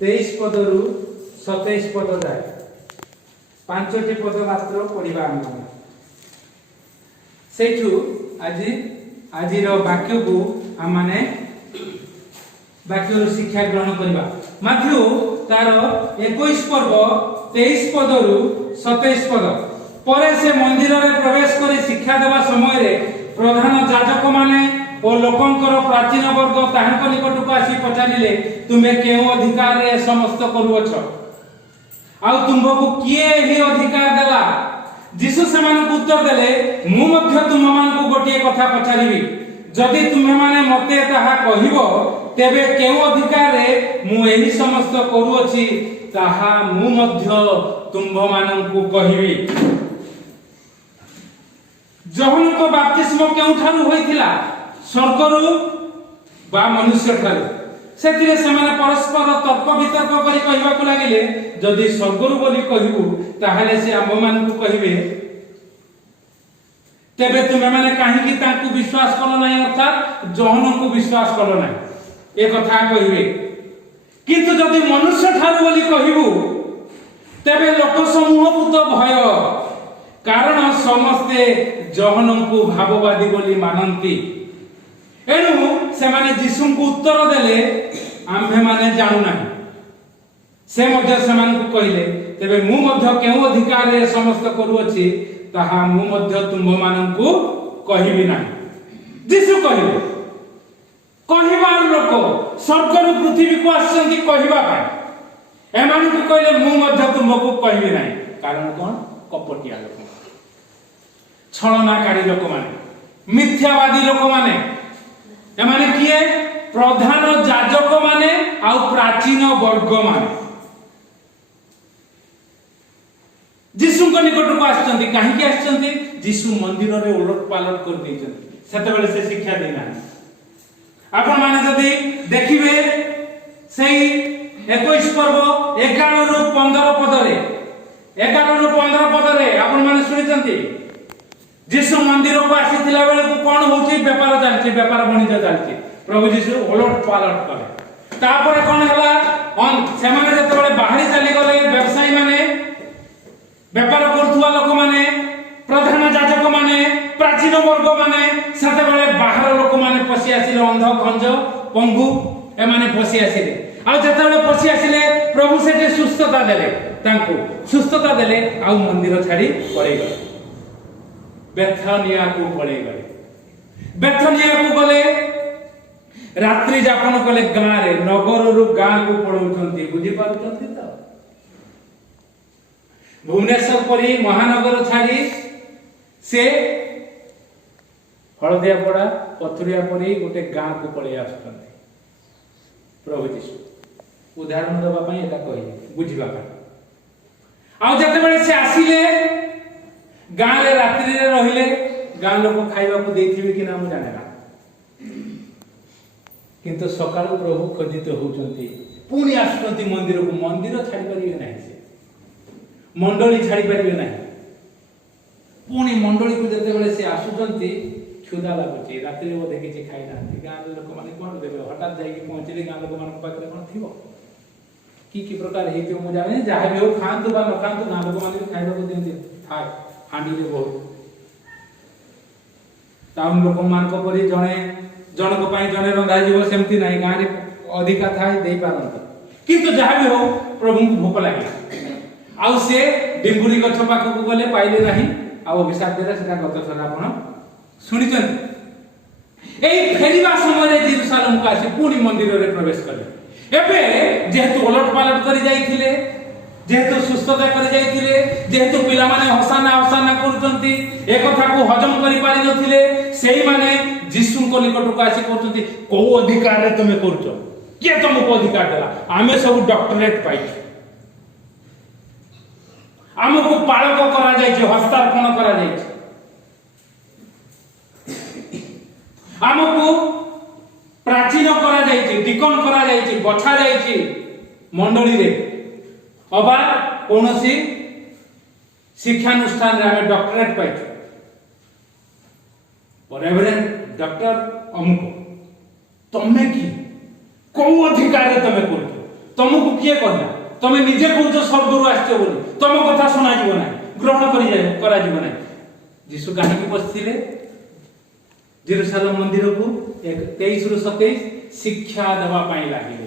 23 पदरु 27 पद जाए 5टी पद मात्र पढ़िबा हम सेठू आज वाक्य को हम माने वाक्य शिक्षा ग्रहण करबा। माथ्यू तार 21 पर्व 23 पदरु 27 पद परे से मंदिर में प्रवेश करी शिक्षा देवा समय रे प्रधान याजक माने और लोकंकर प्राचीन वर्ग ताहांक निकट को आसी पचारिले तुमे केउ अधिकार रे समस्त करूअछ आ तुमको किए ही अधिकार देला। यीशु समान को उत्तर देले मु मध्य तुम मान को गोटे कथा पचारिबी जदि तुमे माने मते ताहा कहिबो तेबे केउ अधिकार रे मु एही समस्त करूअछि ताहा मु मध्य तुम मान को कहिबी। जहन को बपतिस्म केउठारु होइथिला स्वर्गरु बा मनुष्य ठारु सेतिरे सेमाने परस्पर तर्क वितर्क करी कहिबा को लागिले जदि स्वर्गरु बोली कहिबु ताहाले से आम मान को कहिबे तेबे तुमे माने काहे कि तांकु विश्वास करो नाही अर्थात जहन को विश्वास करो नाही ए कथा कहिबे। किंतु जदि मनुष्य ठारु बोली कहिबु तेबे लोक समूह को तो भय कारण समस्ते जहन को भाववादी बोली मानंती एनु से माने यीशु को उत्तर देले आम्भे माने जानु नाही से मध्य समान को कहिले तेबे मु मध्य केउ अधिकार रे समस्त करूअछि ताहा मु मध्य तुम मान को कहिबि नाही। यीशु कहिले कहिबार लोक स्वर्गरु पृथ्वी को आछंती कहिबा पाए एमान को कहिले मु मध्य तुमको कहिबि नाही कारण कोन कपटिया लोक छलनाकारी लोक माने मिथ्यावादी लोक माने एमाने किए प्रधान याजक माने आ प्राचीन वर्ग माने यीशु को निकट को आछंती काहे कि आछंती यीशु मंदिर रे उलट पालट कर दैछंती सेते बेले से शिक्षा देना आपण माने जदी देखिबे सेई 21 पर्व 11 रु 15 पद रे 11 रु 15 पद रे आपण माने सुनिचंती यीशु मंदिर को आसीथिला बेले को कोन होची व्यापार चलची व्यापार वाणिज्य चलची प्रभु यीशु उलट पालट करे तापर कोन हला से माने जते बेले बाहरी चली गले व्यवसायी माने व्यापार करथुवा लोक माने प्रधान याजक माने प्राचीन वर्ग माने साथे बेले बाहर लोक माने पसी आसिले अंध खंज पंगु ए माने पसी आसिले आ जते बेले पसी आसिले प्रभु सेटे सुस्थता देले तांको सुस्थता देले आ मंदिर छाड़ी पड़े गले बेथानिया को पड़े गले बेथानिया को गले रात्रि जापन कले गां रे नगर रु गां को पड़ौचंती बुझी पारुचंती त भुवनेश्वर परी महानगर छाड़ी से हळदिया पड़ा पथुरिया परी गोटे गां को पड़े आसुचंती प्रभु यीशु उदाहरण देबा पई एटा कहि बुझिबा पई आ जते बेले से आसीले गां रे रात्रि रे रहिले गां लोक खाइबा को देथिबे कि ना मु जाने ना किंतु सकाळ प्रभु खोजित होउचंती पुनी आसुचंती मंदिर को मंदिर छाड़ी परिबे नाही से मंडली छाड़ी परिबे नाही पुनी मंडली को जते बेले से आसुचंती क्षुधा लागुची रात्रि बोधे किछि खाइ नांती गां लोक माने कोन देबे हठात जाई कि पहुंचले गां लोक मान पाखरे कोन थिबो की प्रकार हेते मु जाने जाहे भी हो खांतु बा न खांतु गां लोक माने खाइबा को दियंती थाय हांडी रे बहुत टाउन लोक मान को परी जणे जनक पई जणे रंधा जीव सेमती नाही गां रे अधिका थाय देई पारंत किंतु जहा भी हो प्रभु को भूख लागे आउ से डिंबुरी गछ पाख को गले पाइले नाही आ अभिशाप देला सेटा गत थरा आपण सुनिचन एई फेरिबा समय रे जेरूशलेम को आसी पुनी मंदिर रे प्रवेश करले एबे जेहेतु उलट पालट करी जाईथिले जेहेतु सुस्थता करी जाईथिले जेहेतु पिला माने हसाना हसाना करूचंती ए कथा को हजम करी पारि नथिले सेही माने यीशु को निकट को आसी कहउचंती को अधिकार रे तुमे करूचो के तुमको अधिकार देला आमे सब डॉक्टरेट पाइछ हमको पालक करा जायछि हस्तार्पण करा जायछि हमको प्राचीन करा जायछि डिकन करा जायछि बछा जायछि मंडली रे अबा कोनोसी शिक्षानुष्ठान रे हमें डॉक्टरेट पाइछु और रेवरेंड डॉक्टर अमुको तमे की को अधिकार तमे करछो तुमको किए कहला तुम निजे कौच स्वर्ग आसछ बोली तुम कथा शुणा जीव ना ग्रहण करा जीव ना यीशु कहीं बसथिले जेरूशलेम मंदिर को 23 रु 27 शिक्षा देवा पाई लागिले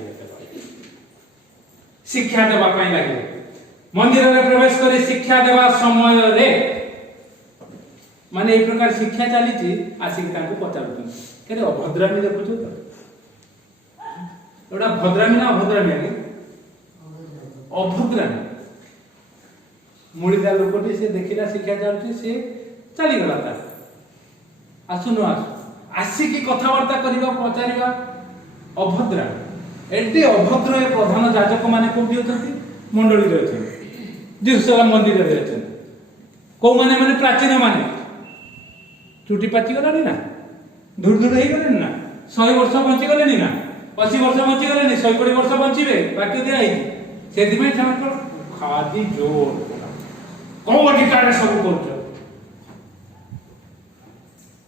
शिक्षा देवा पाई लागिले मंदिर में प्रवेश करी शिक्षा देवा समय रे माने एक प्रकार शिक्षा चली आसिक पचार के अभद्रामी देखुच तो एटा भद्रामी ना अभद्रामी आगे अभद्रामी मुड़ीदा लोकटी से देखिला शिक्षा चलती से चली गला ता आसु न आसु आसिकी कथावार्ता करिबा पचारिबा अभद्रामी एटे अभद्र प्रधान जाजक माने कोठी अछंती मंडली रे अछंती जेरूशलेम मंदिर रे अछंती को माने माने प्राचीन माने चुटी पाची गलानी ना दूर दूर ही गले ना 100 वर्ष बंची गलेनी ना 80 वर्ष बंची गलेनी 120 वर्ष बंचीबे बाकी दिया है सेति में छाकर खादी जोर को अधिकार सब करछ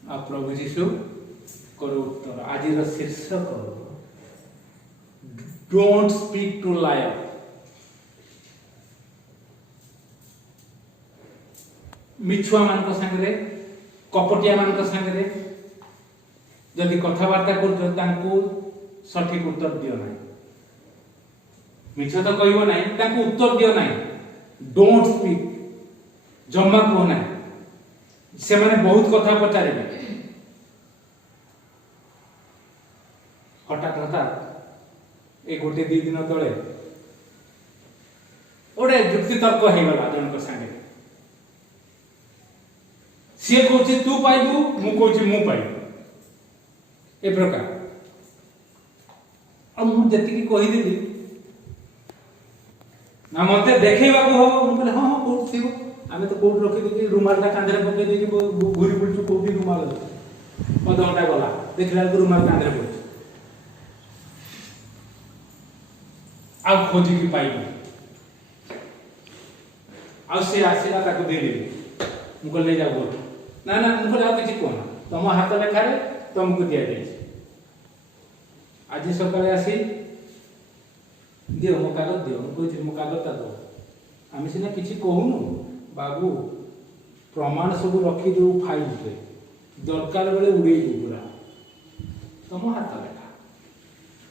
आ प्रभु यीशु करो उत्तर आज रो शीर्षक डोंट स्पीक टू लायर मिछुआ मान को संगे कपटिया मान को संगे जदि कथावार्ता कर सठिक उत्तर दियो ना मिछ तो कहबो ना उत्तर दियो ना डोंट स्पीक जम्मा को ना से माने बहुत कथा पचारे हठात एक गोटे 2 दिन तले ओडे जुक्ति तर्क हे गला जन को संगे सी कहूँ तू पाइबू मु कहूँ मु पाइबू ए प्रकार अब मुझे कहीदेली ना मत देखा हम कहले हाँ हाँ कौट थी आम तो कौट रखी रुमालटा कांधे पकई दे घूरी बुलचु कौटी रुमाल अधघंटा गला देखला रुमाल कांधे पड़े आ खोजिकी पाइबू सी आसला देदेली मुझे ले जाओ बोल ना ना मुझे आ किसी कहना तुम हाथ लेखार तुमको दि जाए आज सकाଳେ आसी दियो मो कागज दियो मुझे मो कागजटा दो आम सीना किसी कहूनु बाबू प्रमाण सब रखीदे फाइल दरकार बेले उड़े पूरा तुम हाथ लेखा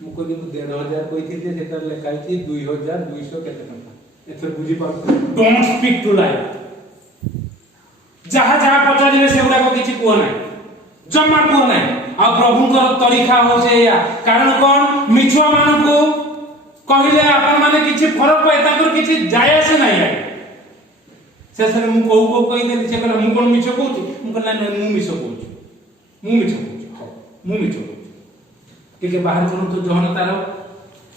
मुझे 1500 कही लिखाई 2200 के बुझी पार डोंट स्पीक टू लायर जहाँ जहाँ पचारे से किसी कह ना जमा कह ना आ प्रभुंकर तरीका हो से कारण कौन मिछुआ मान को कहले आपण माने किछि फरक पाए ताकर किछि जाय आसे नाही आए शेष में मु को कहि देली से कहला मु कोन मिछ कहूची मु कहला नै मु मिछ कहूची मु मिछ कहूची हां मु मिछ कहूची के बाहर करन तो जहन तार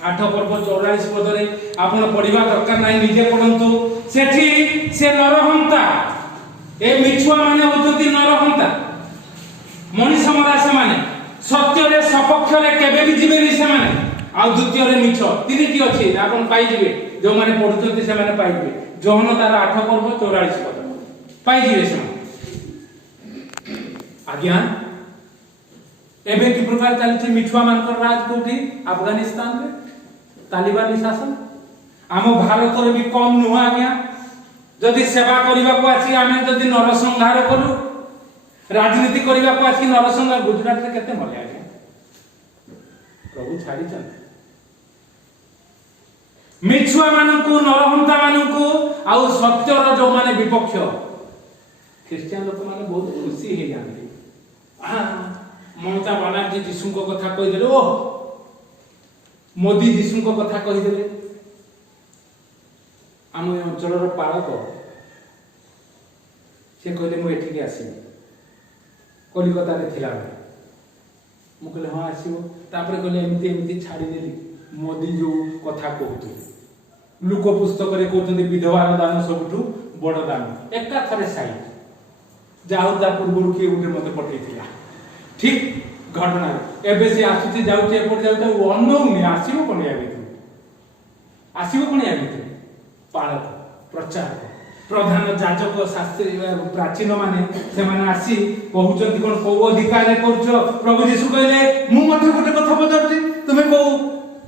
8 पर्व 44 पद रे आपण पढिबा दरकार नाही निजे पढंतु सेठी से नरहंता ए मिछुआ माने होतती नरहंता मनीष मरा से माने सत्य रे सपक्ष रे केबे भी जीवे नी से माने आ द्वितीय रे मिछ तीनटी अछि आपण पाई जीवे जो माने पढुचंती से माने पाई जीवे जहन तार 8 पर्व 44 पद पाई जीवे से आज्ञा एबे की प्रकार चलछि मिछुआ मानकर राज कोठी अफगानिस्तान रे तालिबानी शासन आम भारत रे भी कम नुह आज्ञा जदि सेवा करबा को अछि आमे जदि नरसंहार करू राजनीति करबा को अछि नरसंहार गुजरात रे केते मले आज्ञा प्रभु छाड़ी चंद मिछुआ मानकु नरहंता मानकु आ सत्यर जो माने विपक्ष ख्रिस्टियन लोक माने बहुत खुशी हे जानते ममता बनर्जी जीशु को कथा कहि देले ओ मोदी जीशु को कथा कहि देले आम अंचल पालक से कहले मु एठी के आसी कलिकता रे थिला मु कहले हां आसीबो तापर कहले एमती एमती छाड़ी देली मोदी जो कथा कहतु लोक पुस्तक रे कहतु विधवा दान सबठु बड़ दान एका थरे साइड जाऊ ता पूर्व के उठे मते पठेइथिला ठीक घटना एबे से आसुची जाउचे एपट जाउचे अनौनी आसीबो कोन आबे पालक प्रचारक प्रधान जाजक शास्त्री प्राचीन माने से माने आसी कहउचंती कोन को अधिकार करछ प्रभु यीशु कहले मु मते गोटे कथा पचारछि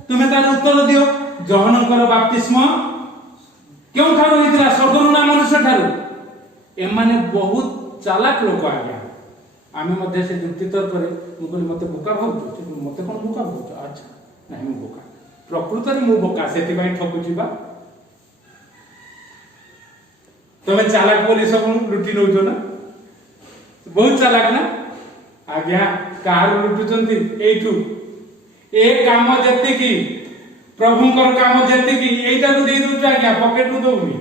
तुमे तार उत्तर दियो ଜହନଙ୍କର ବାପ୍ତିସ୍ମ କେଉଁଠାରୁ ହେଇଥିଲା? ସ୍ୱର୍ଗରୁ ନା ମନୁଷ୍ୟ ଠାରୁ? ଏମାନେ ବହୁତ ଚାଲାକ ଲୋକ ଆଜ୍ଞା। ଆମେ ମଧ୍ୟ ସେ ଯୁକ୍ତି ତର୍କରେ ମୁଁ କହିଲି ମତେ ବୋକା ଭାବୁଛୁ, ମତେ କଣ ବୋକା ଭାବୁଛୁ? ଆଚ୍ଛା ନାହିଁ ମୁଁ ବୋକା, ପ୍ରକୃତରେ ମୁଁ ବୋକା, ସେଥିପାଇଁ ଠକୁଛି ବା। ତମେ ଚାଲାକ ବୋଲି ସବୁ ଲୁଟି ନଉଛ ନା? ବହୁତ ଚାଲାକ ନା ଆଜ୍ଞା। କାହାର ଲୁଟୁଛନ୍ତି? ଏଇଠୁ ଏ କାମ ଯେତିକି, ପ୍ରଭୁଙ୍କର କାମ ଯେତିକି, ଏଇଟାକୁ ଦେଇ ଦଉଛୁ ଆଜ୍ଞା, ପକେଟରୁ ଦଉନି।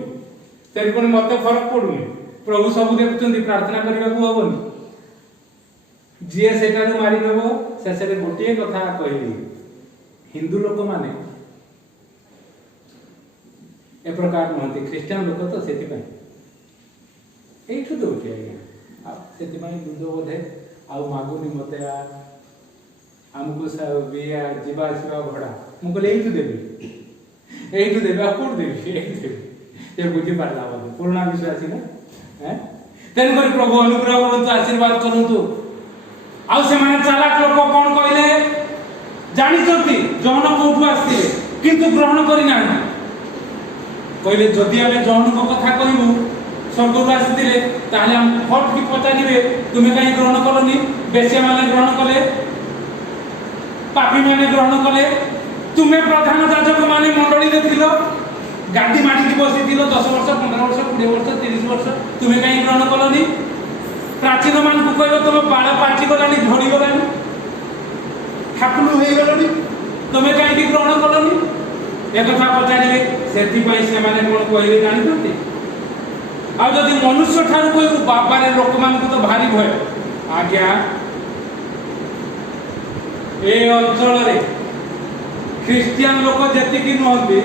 ସେଠି ପୁଣି ମତେ ଫରକ ପଡୁନି। ପ୍ରଭୁ ସବୁ ଦେଖୁଛନ୍ତି, ପ୍ରାର୍ଥନା କରିବାକୁ ହବନି। ଯିଏ ସେଠାରୁ ମାରି ନେବ, ଶେଷରେ ଗୋଟିଏ କଥା କହିଲି, ହିନ୍ଦୁ ଲୋକମାନେ ଏ ପ୍ରକାର ନୁହନ୍ତି, ଖ୍ରୀଷ୍ଟିଆନ ଲୋକ ତ, ସେଥିପାଇଁ ଏଇଠୁ ଦଉଛି ଆଜ୍ଞା। ଆଉ ସେଥିପାଇଁ ଦୁଧ ବୋଧେ ଆଉ ମାଗୁନି ମତେ ଆମକୁ ଯିବା ଆସିବା ଭଡ଼ା। ମୁଁ କହିଲି ଏଇଠୁ ଦେବି, ଏଇଠୁ ଦେବି, ଆଉ କୋଉଠୁ ଦେବି? ଏଇଠୁ ଦେବି। ସେ ବୁଝିପାରିଲା ବୋଧେ, ପୁରୁଣା ବିଶ୍ୱାସୀ ନା। ତେଣୁକରି ପ୍ରଭୁ ଅନୁଗ୍ରହ କରନ୍ତୁ, ଆଶୀର୍ବାଦ କରନ୍ତୁ। ଆଉ ସେମାନେ ଚାଲାକ ଲୋକ କଣ କହିଲେ? ଜାଣିଛନ୍ତି ଜହନ କୋଉଠୁ ଆସିଥିଲେ, କିନ୍ତୁ ଗ୍ରହଣ କରିନାହାନ୍ତି। କହିଲେ ଯଦି ଆମେ ଜହନଙ୍କ କଥା କହିବୁ ସ୍ୱର୍ଗରୁ ଆସିଥିଲେ, ତାହେଲେ ଆମକୁ ଫଟକି ପଚାରିବେ ତୁମେ କାହିଁ ଗ୍ରହଣ କଲନି? ବେଶ୍ୟାମାନେ ଗ୍ରହଣ କଲେ, ପାପୀ ମାନେ ଗ୍ରହଣ କଲେ, ତୁମେ ପ୍ରଧାନ ଯାଜକ ମାନେ ମଣ୍ଡଳୀରେ ଥିଲ, ଗାଦି ମାଡ଼ିକି ବସିଥିଲ 10 ବର୍ଷ, 15 ବର୍ଷ, 20 ବର୍ଷ, 30 ବର୍ଷ, ତୁମେ କାହିଁ ଗ୍ରହଣ କଲନି? ପ୍ରାଚୀନ ମାନଙ୍କୁ କହିବ ତମ ବାଳ ପାଚିଗଲାଣି, ଝଡ଼ିଗଲାଣି, ଠାକୁର ହେଇଗଲଣି, ତମେ କାହିଁକି ଗ୍ରହଣ କଲନି? একথা পচারিবে। ସେଥିପାଇଁ ସେମାନେ କ'ଣ କହିବେ ଜାଣିଛନ୍ତି? ଆଉ ଯଦି ମନୁଷ୍ୟ ଠାରୁ କହିବୁ ବାବାରେ ଲୋକମାନଙ୍କୁ ତ ଭାରି ଭୟ। ଆଜ୍ଞା ଏ ଅଞ୍ଚଳରେ ଖ୍ରୀଷ୍ଟିଆନ ଲୋକ ଯେତିକି ନୁହନ୍ତି,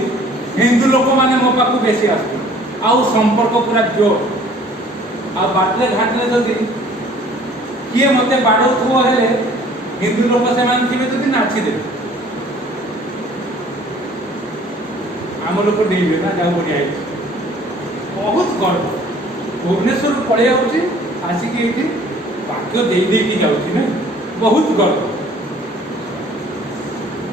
ହିନ୍ଦୁ ଲୋକମାନେ ମୋ ପାଖକୁ ବେଶୀ ଆସୁଛନ୍ତି। ଆଉ ସମ୍ପର୍କ ପୁରା ଜୋର। ଆଉ ବାଟରେ ଘାଟରେ ଯଦି କିଏ ମତେ ବାଡ଼ଉଥିବ ହେଲେ ହିନ୍ଦୁ ଲୋକ ସେମାନେ ଥିବେ ଯଦି ନାଚିଦେବେ। ଆମ ଲୋକ ଡେଇଁବେ ନା, ଯାଉ ବଢ଼ିଆ ହେଇଛି। ବହୁତ ଗର୍ବ। ଭୁବନେଶ୍ୱରରୁ ପଳେଇ ଯାଉଛି, ଆସିକି ଏଇଠି ବାକ୍ୟ ଦେଇ ଦେଇକି ଯାଉଛି ନା, ବହୁତ ଗର୍ବ।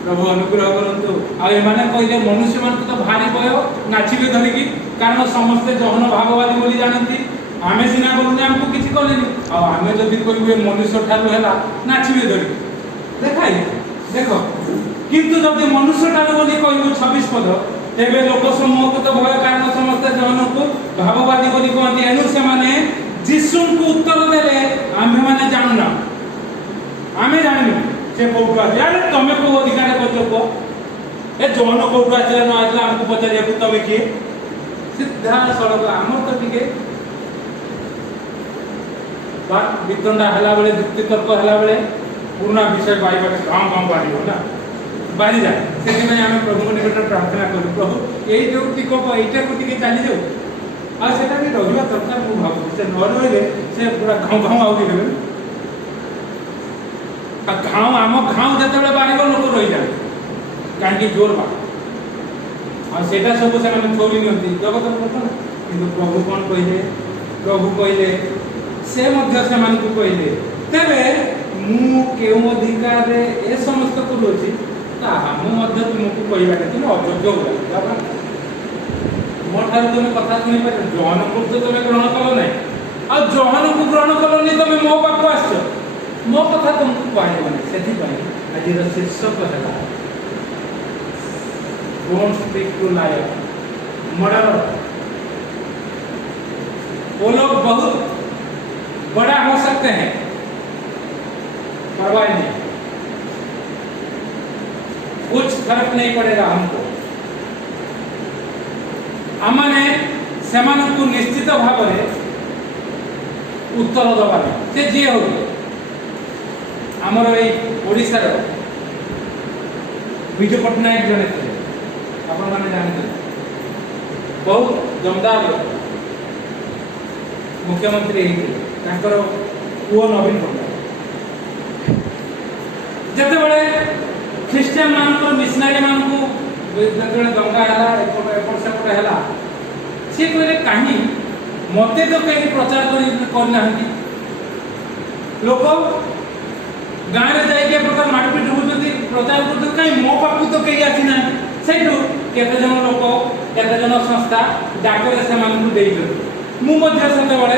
ପ୍ରଭୁ ଅନୁଗ୍ରହ କରନ୍ତୁ। ଆଉ ଏମାନେ କହିଲେ ମନୁଷ୍ୟମାନଙ୍କୁ ତ ଭାରି ଭୟ, ନାଚିବେ ଧରିକି, କାରଣ ସମସ୍ତେ ଜହନ ଭାଗବାଦୀ ବୋଲି ଜାଣନ୍ତି। ଆମେ ସିନା କରୁନି, ଆମକୁ କିଛି କଲେନି। ଆଉ ଆମେ ଯଦି କହିବୁ ଏ ମନୁଷ୍ୟ ଠାରୁ ହେଲା, ନାଚିବେ ଧରିକି। ଦେଖାଇ ଦେଖ, କିନ୍ତୁ ଯଦି ମନୁଷ୍ୟ ଠାରୁ ବୋଲି କହିବୁ 26 ପଦ, ତେବେ ଲୋକ ସମୂହକୁ ତ ଭୟ, କାରଣ ସମସ୍ତେ ଜହନକୁ ଭାବବାଦୀ ବୋଲି କହନ୍ତି। ଏଣୁ ସେମାନେ ଯୀଶୁଙ୍କୁ ଉତ୍ତର ଦେଲେ, ଆମ୍ଭେମାନେ ଜାଣୁନା, ଆମେ ଜାଣିନୁ ସେ କୋଉଠୁ ଆସିଲା। ଆରେ ତମେ କୋଉ ଅଧିକାର କରୁଛ କୁହ? ଏ ଜହନ କୋଉଠୁ ଆସିଲା ନ ଆସିଲା ଆମକୁ ପଚାରିବାକୁ ତମେ କିଏ? ସିଧା ସଳଖ। ଆମର ତ ଟିକେ ବିତଣ୍ଡା ହେଲା ବେଳେ, ଯୁକ୍ତି ତର୍କ ହେଲା ବେଳେ ପୁରୁଣା ବିଷୟ ବାହାରିବାକୁ ଗାଁ ଗାଁ ବାହାରିବ ନା, ବାହାରିଯାଏ। ସେଥିପାଇଁ ଆମେ ପ୍ରଭୁଙ୍କ ନିକଟରେ ପ୍ରାର୍ଥନା କରୁ, ପ୍ରଭୁ ଏଇ ଯୋଉ ଟିକକ ଏଇଟାକୁ ଟିକେ ଚାଲିଯାଉ। ଆଉ ସେଟା ବି ରହିବା ଦରକାର ମୁଁ ଭାବୁଛି। ସେ ନ ରହିଲେ ସେ ପୁରା ଘାଉ ଘାଉ ଆଉରି ଦେବେ। ଆଉ ଘାଉ, ଆମ ଘାଉ ଯେତେବେଳେ ବାହାରିବ ଲୋକ ରହିଯାଏ, କାହିଁକି ଜୋର ବା। ଆଉ ସେଇଟା ସବୁ ସେମାନେ ଥୋଇ ନିଅନ୍ତି ଜଗତର ଲୋକ ନା। କିନ୍ତୁ ପ୍ରଭୁ କ'ଣ କହିଲେ? ପ୍ରଭୁ କହିଲେ, ସେ ମଧ୍ୟ ସେମାନଙ୍କୁ କହିଲେ, ତେବେ ମୁଁ କେଉଁ ଅଧିକାରରେ ଏ ସମସ୍ତ କରୁଅଛି ତାହା ମୁଁ ମଧ୍ୟ ତୁମକୁ କହିବାଟା ତୁମେ ଅଯୋଗ୍ୟ ହେଲା। ମୋ ଠାରୁ ତୁମେ କଥା ଶୁଣିପାରିବ। ଜହନକୁ ତ ତୁମେ ଗ୍ରହଣ କଲ ନାହିଁ, ଆଉ ଜହନକୁ ଗ୍ରହଣ କଲନି, ତମେ ମୋ ପାଖକୁ ଆସିଛ, ମୋ କଥା ତୁମକୁ କୁହାଯିବନି। ସେଥିପାଇଁ ଆଜିର ଶୀର୍ଷକ ହେଲା Don't speak to liar, murderer। वो लोग बहुत बड़ा हो सकते हैं, परवाह नहीं, कुछ फर्क नहीं पड़ेगा हमको। आमने सेमानकु निश्चित भाव में उत्तर दबार से जी हो। आमर ये ओडिशार विजु पट्टनायक जने थे, आपण माने जानते, बहुत दमदार मुख्यमंत्री तांकर पुओ नवीन पट्टनायक जेतेबेले ख्रीस्टियन मानक मिशनरी मानक जेतेबेले दंगा हैला, एपट सेपट हैला, से कहले कहीं मते तो कहीं प्रचार करना लोक गाँव में जाइए प्रकार मारपिट होती प्रचार करते, कहीं मो पाखु तो कहीं आसी ना। केते जन लोक केते जन संस्था डाकरे से मानकु देइछन मु मध्ये सते बळे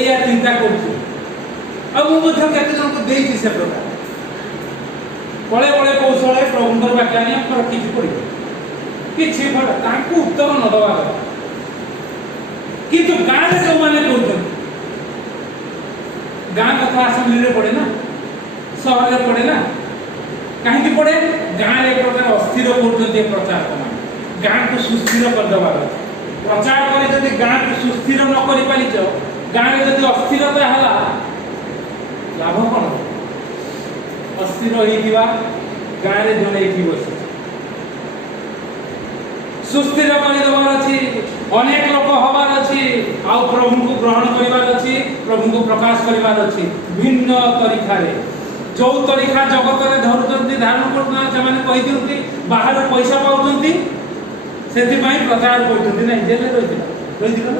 एया चिंता करछु आ मु मध्ये केते जन को देइछि से प्रकार बळे बळे कौशल प्रभुंकर वाक्यानि हम रखि पड़ी किछि बड़ा तांकु उत्तर न दवा किंतु गाँ रे जो माने करछन गाँ कथा असेंबली रे पड़े ना शहर रे पड़े ना कहीं पड़े गाँ रे प्रकार अस्थिर करछन प्रचार मान गाँ को सुस्थिर कर दवा प्रचार करे जदि गाँ को सुस्थिर न करि पारिछ गाँ रे जदि अस्थिरता हला लाभ कोन अस्थिर होई दिवा गाँ रे जने एठी बसी सुस्थिर कर दवार अछि अनेक लोक हबार अछि आ प्रभु को ग्रहण करिवार अछि प्रभु को प्रकाश करिवार अछि भिन्न तरीका रे जो तरीका जगत रे धरुचंती धारण करना से माने कहि दिउती बाहर पैसा पाउचंती सेति पई प्रचार करचंती नै जेल रे रहिदिला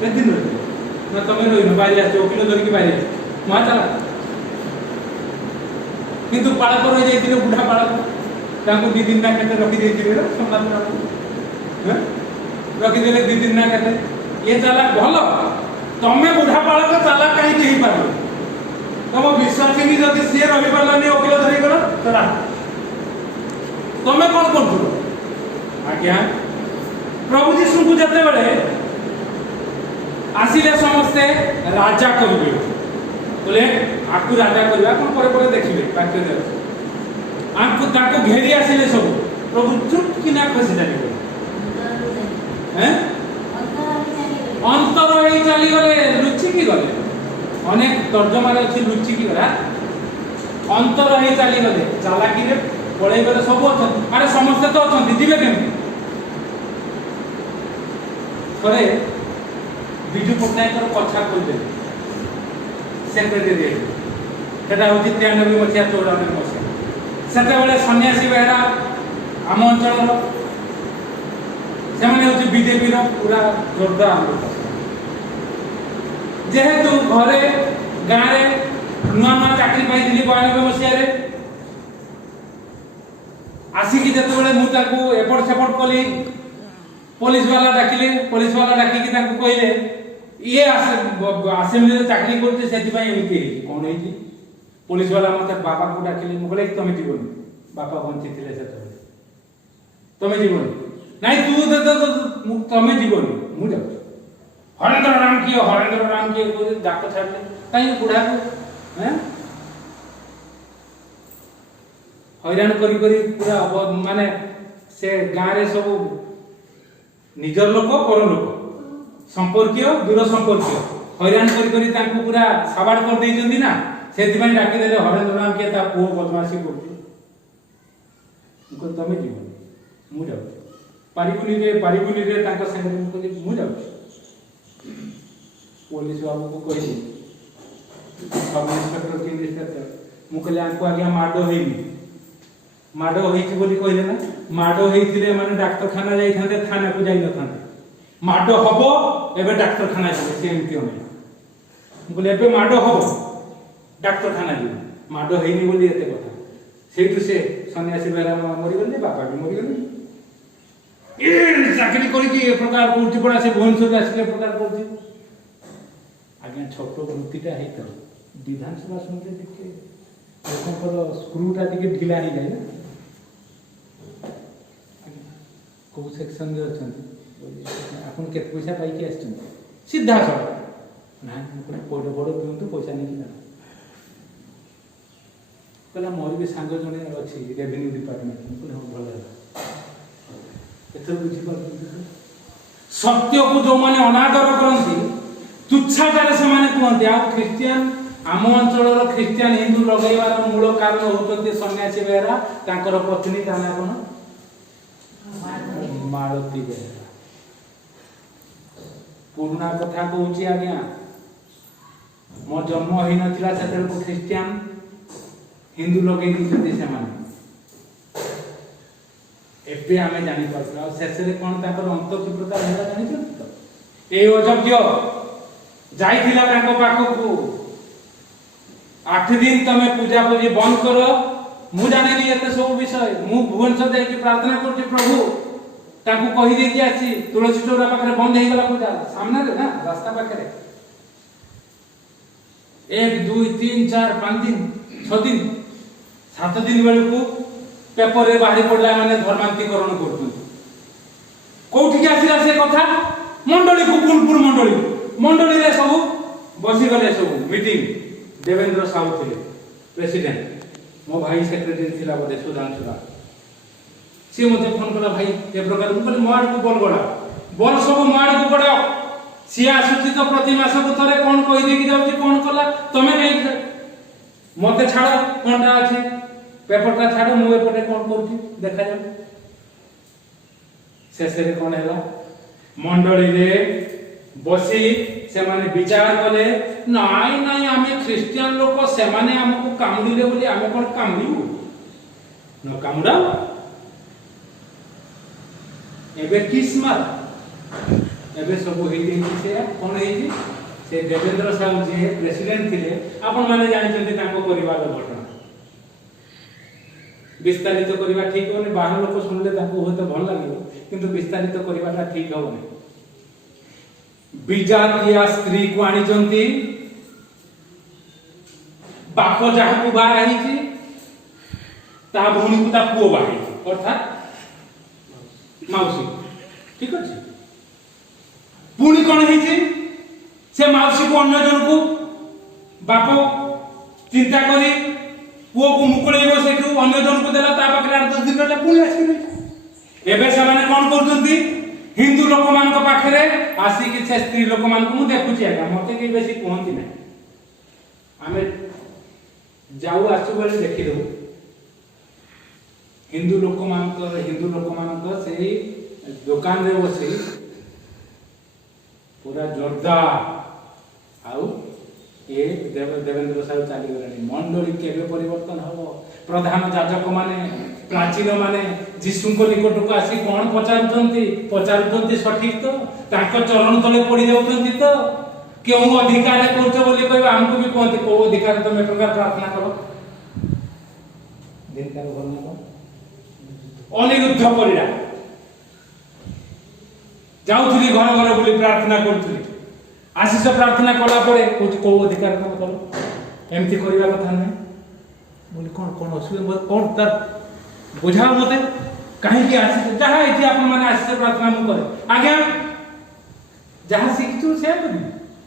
केति दिन ना तमे रहिनो बारी आ चौकिलो धरि के बारी मा चला किंतु पाळक रहि जाइतिले बुढा पाळक तांको 2 दिन ना केते रखि देइतिले रे समाज हैं रखि देले 2 दिन ना केते ये चला भलो तमे बुढा पाळक चला काई नहीं पारो तम विश्वासिनी जदि से रहि पारलानी ओकिलो धरि कर चला तमे कोन करथुलो आज्ञा प्रभु यीशु को जते बेले आसिले समस्ते राजा करबे बोले आकु राजा करबा कोन परे परे देखिबे वाक्य दे आकु ताको घेरी आसिले सब प्रभु चुटकी ना खसी जानी हैं अंतर होई चली गले रुचि की गले अनेक तर्जमा रे अछि रुचि की गला अंतर होई चली गले चालाकी रे पळै गले सब अछन अरे समस्त तो अछन दिबे केम करे बिजू पटनायकर कथा कहि दे सेक्रेटरी सेटा होती 93 मसिया 94 मसिया सेटा बेले सन्यासी बेहरा आम अंचल से माने होती बीजेपी रो पूरा जोरदार आंदोलन जेहेतु घरे गाँ रे नुआ नुआ चाकरी पाई दिली 92 मसिया रे आसिकी जते बेले मु ताकू एपट सेपट कली पुलिस वाला डाकी कि ताकू कहले ये असेंबली रे चाकरी करते सेति पई एमिति कोन हेती पुलिस वाला मते बापा को डाकिले मु कहले तमे जीवन बापा बंची थिले सेते तमे जीवन नाही तू तमे जीवन मु जा हरेंद्र राम की को डाक छाडले काई बुढ़ा को हैं हैरान करी पूरा माने से गाँ रे सब निजर लोक पर लोक संपर्कीय दूर संपर्कीय हैरान करी तांको पूरा साबाड़ कर देइचंदी ना सेति पई डाकी देले हरेंद्र राम के ता पो बदमाशी करती को तमे जीवन मु जाउ पारिबुनी रे तांको संगे मु कहली मु जाउ पुलिस बाबू को कहि सब इंस्पेक्टर के इंस्पेक्टर मु कहली आंको आज्ञा माडो होईची बोली कहले ना माडो होईथिले माने डाक्टरखाना जाई थांते थाना को जाई न थांते माडो हबो एबे डाक्टरखाना जाबे सेमति होय मु कहले एबे माडो हबो डाक्टरखाना जी माडो हेनी बोली एते कथा सेठु से सन्यासी बेला मरि गले बापा भी मरि गले ए चाकरी करी कि ए प्रकार कोठी पड़ा से भुवनेश्वर आसिले प्रकार कोठी आज्ञा छोटो वृत्तिटा हेत विधानसभा सुनते देखते लोकंकर स्क्रूटा टिके ढिला ही जाय ना को सेक्शन रे अछन आपन केत पैसा पाई के आछन सीधा सर ना बड़ बड़ दियंतु पैसा नहीं ना कहला मोर भी सांग जने अछि रेवेन्यू डिपार्टमेंट को हम भल एथर बुझी पर सत्य को जो माने अनादर करंती तुच्छाचार से माने कहंती आ क्रिश्चियन आम अंचल ख्रीस्टियान हिंदू लगेबार मूल कारण होते सन्यासी बेहरा तांकर पत्नी ता ना कोन मालती बेहरा पुराना कथा कहूची आज्ञा मो जन्म होई नथिला सेते को ख्रीस्टियान हिंदू लगे दिसते से माने एबे आमे जानि परला शेषरे कोन तांकर अंत की प्रकार होला जानि छ ए अजज्ञ जाइथिला तांको पाखकू 8 दिन तमे पूजा पूजी बंद करो मु जाने नहीं एते सब विषय मु भुवनेश्वर जाई प्रार्थना करछि प्रभु ताकू कहि दे कि आसी तुलसी चौरा पाखरे बंद हे गला पूजा सामने रे ना रास्ता पाखरे 1 2 3 4 5 दिन 6 दिन 7 दिन बेलू पेपर रे बाहरी पड़ला माने धर्मांतरीकरण करथुन कोठी के आसीला से कथा मंडली को फुलपुर मंडली रे सब बसी गले सब मीटिंग देवेंद्र साहू थे प्रेसिडेंट मो भाई सेक्रेटरी थिला बदे सुधांशुरा सी मते फोन कला भाई ए प्रकार मु कहली माड को बल सब माड को बड़ा सी आसुची तो प्रति मास को थरे कोन कहि दे कि जाउची कोन कला तमे नै मते छाड़ो कोनटा अछि पेपरटा छाड़ो मु एपटे कोन करूची देखा जाऊ शेष रे कोन हैला मंडली रे बसी से माने विचार कले नाई नाई आमे क्रिश्चियन लोक से माने हमको कामुडीले बोली आमे कोन कामुडीउ न कामुडा एबे किस्मत एबे सब हेई देई से कोन हेई से देवेंद्र साहू जे प्रेसिडेंट थिले आपण माने जानि छथि ताको परिवार घटना विस्तारित करबा ठीक होने बाहर लोक सुनले ताको होते भल लागियो किंतु विस्तारित करबाटा ठीक होने विजातीय स्त्री को आनी चंती बाप जहाँ को बाहर आई थी ता भूमि को ता पुओ बाहर थी अर्थात माउसी ठीक अछि पुणी कोन हे छी से माउसी को अन्य जन को बाप चिंता करी पुओ को मुकळेबो सेठू अन्य जन को देला ता पाखरे 8-10 दिन रहला पुणी आसी एबे से माने कोन करजंती हिंदू लोक मान को पाखरे आसी कि से स्त्री लोक मान को मु देखुची आगा मते के बेसी कहंती नै आमे जाऊ आसु बोले देखि दो हिंदू लोक मान को से दुकान रे बसी पूरा जोरदार आउ ए देवेंद्र साहू चली गले मंडली केबे परिवर्तन हबो प्रधान जाजक माने प्राचीन माने जीसु को निकट को आसी कोन पचारुचंती सठिक तो ताको चरण तले पड़ी जाउचंती तो केउ अधिकार करछ बोली कहबा हमको भी कहते को अधिकार तो मैं प्रकार प्रार्थना करो दिन का वर्णन अनिरुद्ध परिडा जाउथली घर घर बोली प्रार्थना करथली आशीष प्रार्थना कला परे को अधिकार काम करो एमती करबा कथा नै बोली कोन असुविधा कोन तार बुझाओ मते कहीं की आशीष जहाँ इति आपण माने आशीष प्रार्थना मु करे आज्ञा जहाँ शिखछु से करी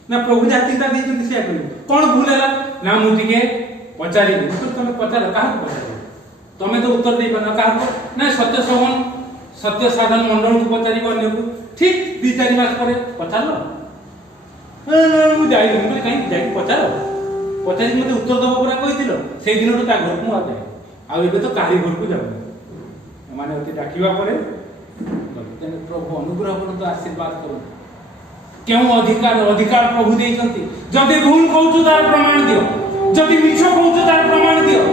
ना प्रभु जातिता देइछु से करी कोन भूल हैला ना मु टिके पचारी तो तमे पचार काहा पचार तमे तो उत्तर दे बना काहा ना सत्य सवन सत्य साधन मंडल को पचारी अन्य को ठीक 2-4 मास परे पचार लो मु जाई मु कहीं जाई पचार पचारी मते उत्तर दबो पूरा कहिथिलो से दिन ता घर को आ जाए आ एबे तो काली घर को जाऊ माने ओती डाकिवा परे तेने प्रभु अनुग्रह कर तो आशीर्वाद करो केउ अधिकार प्रभु देइचंती जदी भूल कहू तार प्रमाण दियो जदी मिछ कहू तार प्रमाण दियो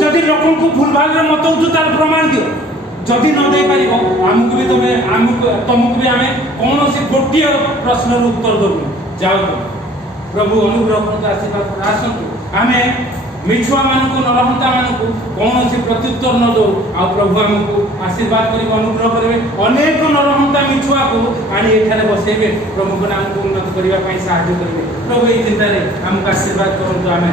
जदी लोकन को भूल भाल रे मतौ तार प्रमाण दियो जदी न दे पारिबो हमकु भी तुमकु भी हमें कोनोसी गोटिए प्रश्न रो उत्तर दबु जाओ प्रभु अनुग्रह कर आशीर्वाद कर आसंतु हमें मिछुआ मानक नरहंता मानक कोनोसी प्रत्युत्तर न दो आ प्रभु हमको आशीर्वाद करी अनुग्रह करिवे अनेक नरहंता मिछुआ को आनी एठारे बसेबे प्रभु को नाम को उन्नत करिवा पई सहायता करिवे प्रभु ए चिंता रे हमको आशीर्वाद करंतु आमे